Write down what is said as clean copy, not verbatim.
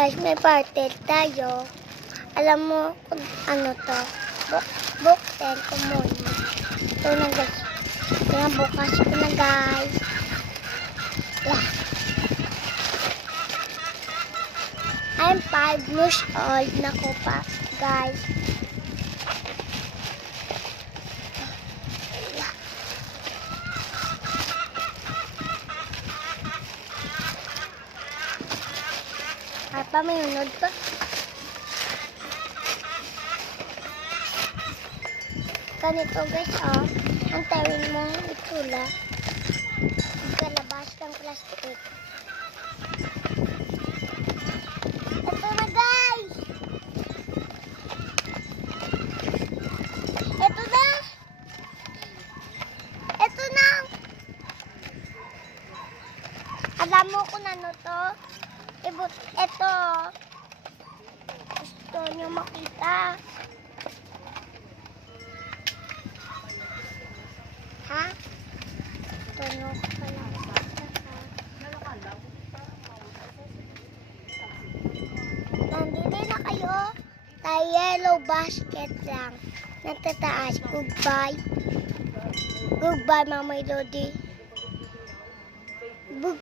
Guys, may party tayo. Alam mo kung ano to? Buksan ko muna. Ito na guys. Bukas ko na guys. Yeah. I'm 5 years old na ko pa guys. Yeah. Ay pa may unod pa. Ganito guys, oh. Antawin mong itula. Kalabas ng plastic. Ito na guys! Ito na! Ito na! Alam mo kung ano to? Ito. Gusto nyo makita? Ha? Tono ko pala. Nandito na kayo. Tayo yellow basket lang. Natataas. Goodbye. Goodbye, Mama Lodi.